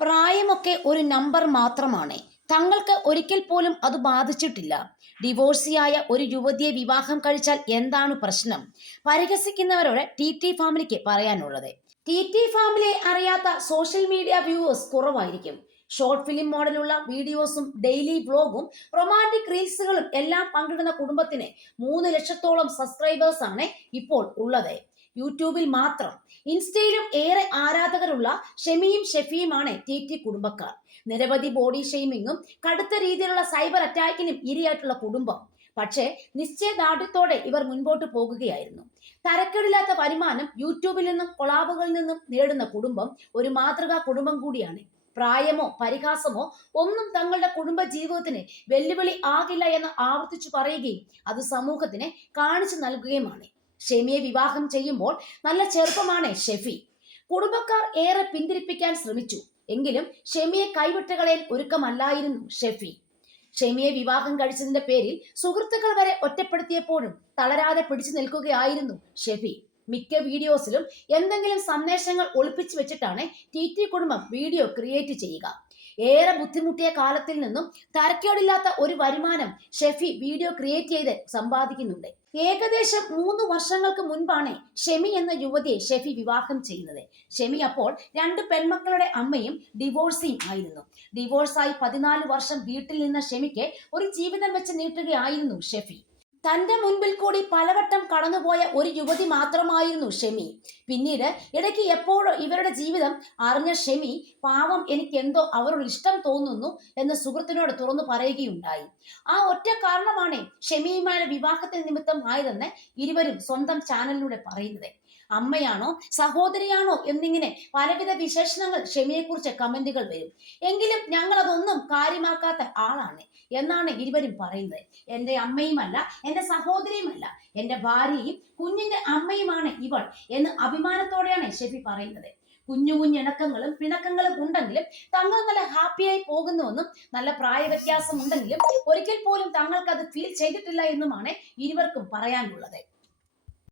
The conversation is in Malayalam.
പ്രായമൊക്കെ ഒരു നമ്പർ മാത്രമാണ്. തങ്ങൾക്ക് ഒരിക്കൽ പോലും അത് ബാധിച്ചിട്ടില്ല. ഡിവോഴ്സിയായ ഒരു യുവതിയെ വിവാഹം കഴിച്ചാൽ എന്താണ് പ്രശ്നം? പരിഹസിക്കുന്നവരോട് ടി ഫാമിലിക്ക് പറയാനുള്ളത്. ടി ഫാമിലിയെ അറിയാത്ത സോഷ്യൽ മീഡിയ വ്യൂവേഴ്സ് കുറവായിരിക്കും. ഷോർട്ട് ഫിലിം മോഡലുള്ള വീഡിയോസും ഡെയിലി വ്ലോഗും റൊമാൻറ്റിക് റീൽസുകളും എല്ലാം പങ്കിടുന്ന കുടുംബത്തിന് 3 ലക്ഷത്തോളം സബ്സ്ക്രൈബേഴ്സ് ആണ് ഇപ്പോൾ ഉള്ളത്. യൂട്യൂബിൽ മാത്രം. ഇൻസ്റ്റയിലും ഏറെ ആരാധകരുള്ള ഷെമിയും ഷെഫിയുമാണ് ടി കുടുംബക്കാർ. നിരവധി ബോഡി ഷെയ്മിങ്ങും കടുത്ത രീതിയിലുള്ള സൈബർ അറ്റാക്കിനും ഇരയായിട്ടുള്ള കുടുംബം. പക്ഷേ നിശ്ചയദാർഢ്യത്തോടെ ഇവർ മുൻപോട്ട് പോകുകയായിരുന്നു. തരക്കേടില്ലാത്ത വരുമാനം യൂട്യൂബിൽ നിന്നും കൊളാബുകളിൽ നിന്നും നേടുന്ന കുടുംബം ഒരു മാതൃകാ കുടുംബം കൂടിയാണ്. പ്രായമോ പരിഹാസമോ ഒന്നും തങ്ങളുടെ കുടുംബ ജീവിതത്തിന് വെല്ലുവിളി ആകില്ല എന്ന് ആവർത്തിച്ചു പറയുകയും അത് സമൂഹത്തിന് കാണിച്ചു നൽകുകയുമാണ്. ഷെമിയെ വിവാഹം ചെയ്യുമ്പോൾ നല്ല ചെറുപ്പമാണ് ഷെഫി. കുടുംബക്കാർ ഏറെ പിന്തിരിപ്പിക്കാൻ ശ്രമിച്ചു. എങ്കിലും ഷെമിയെ കൈവിട്ട് കളയാൻ ഒരുക്കമല്ലായിരുന്നു ഷെഫി. ഷെമിയെ വിവാഹം കഴിച്ചതിന്റെ പേരിൽ സുഹൃത്തുക്കൾ വരെ ഒറ്റപ്പെടുത്തിയപ്പോഴും തളരാതെ പിടിച്ചു നിൽക്കുകയായിരുന്നു ഷെഫി. മിക്ക വീഡിയോസിലും എന്തെങ്കിലും സന്ദേശങ്ങൾ ഒളിപ്പിച്ചു വെച്ചിട്ടാണ് ടി കുടുംബം വീഡിയോ ക്രിയേറ്റ് ചെയ്യുക. ഏറെ ബുദ്ധിമുട്ടിയ കാലത്തിൽ നിന്നും തരക്കേടില്ലാത്ത ഒരു വരുമാനം ഷെഫി വീഡിയോ ക്രിയേറ്റ് ചെയ്ത് സമ്പാദിക്കുന്നുണ്ട്. ഏകദേശം 3 വർഷങ്ങൾക്ക് മുൻപാണ് ഷെമി എന്ന യുവതിയെ ഷെഫി വിവാഹം ചെയ്യുന്നത്. ഷെമി അപ്പോൾ 2 പെൺമക്കളുടെ അമ്മയും ഡിവോഴ്സിയും ആയിരുന്നു. ഡിവോഴ്സായി 14 വർഷം വീട്ടിൽ നിന്ന ഷെമിക്ക് ഒരു ജീവിതം വെച്ച് നീട്ടുകയായിരുന്നു ഷെഫി. തന്റെ മുൻപിൽ കൂടി പലവട്ടം കടന്നുപോയ ഒരു യുവതി മാത്രമായിരുന്നു ഷെമി. പിന്നീട് ഇടയ്ക്ക് എപ്പോഴോ ഇവരുടെ ജീവിതം അറിഞ്ഞ ഷെമി, പാവം എനിക്ക് എന്തോ അവരോട് ഇഷ്ടം തോന്നുന്നു എന്ന് സുഹൃത്തിനോട് തുറന്നു പറയുകയുണ്ടായി. ആ ഒറ്റ കാരണമാണ് ഷെമിയുമായുള്ള വിവാഹത്തിന് നിമിത്തം ആയതെന്ന് ഇരുവരും സ്വന്തം ചാനലിലൂടെ പറയുന്നത്. അമ്മയാണോ സഹോദരിയാണോ എന്നിങ്ങനെ പലവിധ വിശേഷണങ്ങൾ ഷെമിയെക്കുറിച്ച് കമന്റുകൾ വരും. എങ്കിലും ഞങ്ങൾ അതൊന്നും കാര്യമാക്കാത്ത ആളാണ് എന്നാണ് ഇരുവരും പറയുന്നത്. എൻ്റെ അമ്മയുമല്ല, എൻ്റെ സഹോദരിയുമല്ല, എൻ്റെ ഭാര്യയും കുഞ്ഞിന്റെ അമ്മയുമാണ് ഇവൾ എന്ന് അഭിമാനത്തോടെയാണ് ഷെഫി പറയുന്നത്. കുഞ്ഞു ഇണക്കങ്ങളും പിണക്കങ്ങളും ഉണ്ടെങ്കിലും തങ്ങൾ നല്ല ഹാപ്പിയായി പോകുന്നുവെന്നും നല്ല പ്രായ വ്യത്യാസം ഉണ്ടെങ്കിലും ഒരിക്കൽ പോലും തങ്ങൾക്ക് അത് ഫീൽ ചെയ്തിട്ടില്ല എന്നുമാണ് ഇരുവർക്കും പറയാനുള്ളത്.